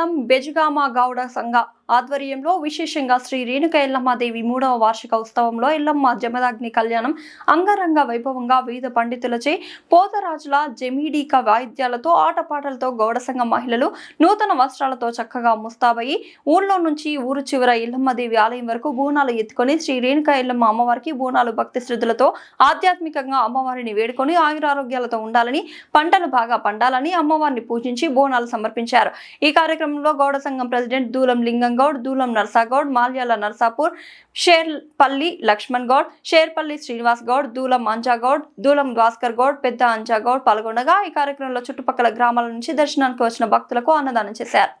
మండలం బెజగామ గౌడ సంఘ ఆధ్వర్యంలో విశేషంగా శ్రీ రేణుక ఎల్లమ్మదేవి 3వ వార్షిక ఉత్సవంలో ఎల్లమ్మ జమదగ్ని కళ్యాణం అంగరంగ వైభవంగా వివిధ పండితులచే పోతరాజుల జమీడీక వాయిద్యాలతో ఆటపాటలతో గౌడ సంఘ మహిళలు నూతన వస్త్రాలతో చక్కగా ముస్తాబయి ఊళ్ళో నుంచి ఊరు చివర ఎల్లమ్మదేవి ఆలయం వరకు బోనాలు ఎత్తుకొని శ్రీ రేణుక ఎల్లమ్మ అమ్మవారికి బోనాలు భక్తి శ్రద్ధలతో ఆధ్యాత్మికంగా అమ్మవారిని వేడుకొని ఆయురారోగ్యాలతో ఉండాలని పంటలు బాగా పండాలని అమ్మవారిని పూజించి బోనాలు సమర్పించారు। ఈ కార్యక్రమంలో గౌడ సంఘం ప్రెసిడెంట్ దూలం లింగం గౌడ్, దూలం నర్సాగౌడ్, మాల్యాల నర్సాపూర్, షేర్పల్లి లక్ష్మణ్ గౌడ్, షేర్పల్లి శ్రీనివాస్ గౌడ్, దూలం అంజాగౌడ్, దూలం భాస్కర్ గౌడ్, పెద్ద అంజాగౌడ్ పాల్గొనగా ఈ కార్యక్రమంలో చుట్టుపక్కల గ్రామాల నుంచి దర్శనానికి వచ్చిన భక్తులకు అన్నదానం చేశారు।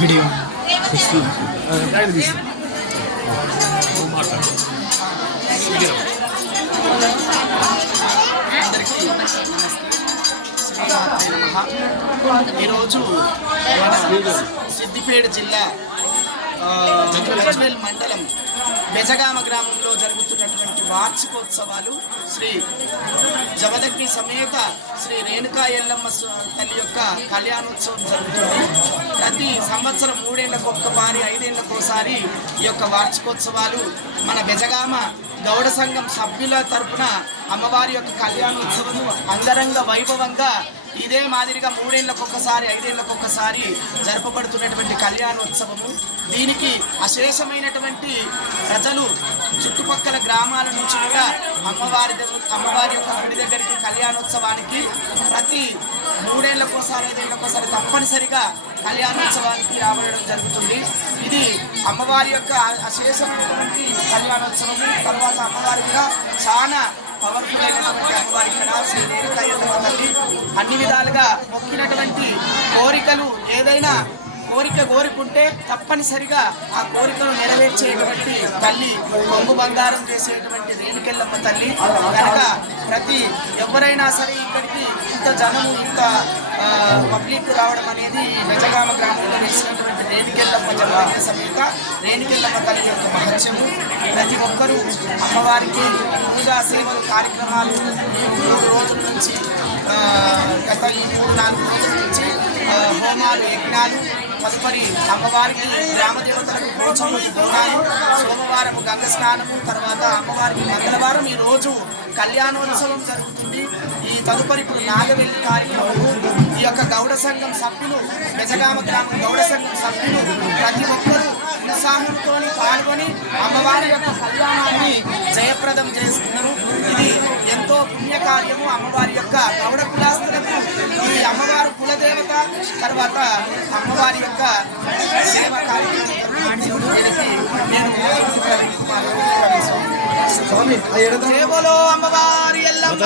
వీడియో ఈరోజు సిద్దిపేట జిల్లా గజ్వేల్ మండలం బెజగామ గ్రామంలో జరుగుతున్నటువంటి వార్షికోత్సవాలు శ్రీ జమదగ్ని సమేత శ్రీ రేణుకా ఎల్లమ్మ తల్లి యొక్క కళ్యాణోత్సవం జరుగుతుంది. ప్రతి సంవత్సరం 3 ఏళ్లకొకసారి 5 ఏళ్లకోసారి ఈ యొక్క వార్షికోత్సవాలు మన బెజగామ గౌడ సంఘం సభ్యుల తరపున అమ్మవారి యొక్క కళ్యాణోత్సవము అంగరంగ వైభవంగా ఇదే మాదిరిగా 3 ఏళ్లకొకసారి 5 ఏళ్లకొకసారి జరపబడుతున్నటువంటి కళ్యాణోత్సవము. దీనికి అశేషమైనటువంటి ప్రజలు చుట్టుపక్కల గ్రామాల నుంచి కూడా అమ్మవారి యొక్క గుడి దగ్గరికి కళ్యాణోత్సవానికి ప్రతి 3 ఏళ్లకోసారి 5 ఏళ్లకోసారి తప్పనిసరిగా కళ్యాణోత్సవానికి రావడం జరుగుతుంది. ఇది అమ్మవారి యొక్క అశేషమైనటువంటి కళ్యాణోత్సవము. తర్వాత అమ్మవారిగా చాలా పవర్ఫుల్ అయినటువంటి అమ్మవారి ఇక్కడ శ్రీ రేణుకా ఎల్లమ్మ తల్లి అన్ని విధాలుగా మొక్కినటువంటి కోరికలు ఏదైనా కోరిక కోరుకుంటే తప్పనిసరిగా ఆ కోరికను నెరవేర్చేటువంటి తల్లి, కొంగు బంగారం చేసేటువంటి రేణుకెల్లమ్మ తల్లి కనుక ప్రతి ఎవరైనా సరే ఇక్కడికి ఇంత జనము ఇంత పబ్లిక్ రావడం అనేది బెజగామ గ్రామంలో వేసినటువంటి రేణుకెల్లమ్మ జమదగ్ని సమేత రేణుకెల్లమ్మ తల్లి యొక్క మహత్యము. ప్రతి ఒక్కరూ అమ్మవారికి పూజా సేవలు కార్యక్రమాలు ఈ 3 రోజుల నుంచి గత ఈ 3-4 రోజుల నుంచి హోమాలు యజ్ఞాలు తదుపరి అమ్మవారికి గ్రామ దేవతలకు పూజలు ఉన్నాయి. సోమవారం గంగ స్నానము, తర్వాత అమ్మవారికి మంగళవారం ఈ రోజు కళ్యాణోత్సవం జరుగుతుంది. ఈ తదుపరి ఇప్పుడు నాగవెల్లి కార్యక్రమము. ఈ యొక్క గౌడ సంఘం సభ్యులు బెజగామ గ్రామం గౌడ సంఘం సభ్యులు ప్రతి ఒక్కరూ ఉత్సాహంతో పాల్గొని అమ్మవారి యొక్క కళ్యాణాన్ని జయప్రదం చేస్తున్నారు. ఇది ఎంతో పుణ్యకార్యము. అమ్మవారి యొక్క గౌడ కులాస్తులకు ఈ అమ్మవారు కులదేవత, తర్వాత అమ్మవారి యొక్క సేవ కార్యక్రమం నేను అమ్మవారి ఎల్లమ్మ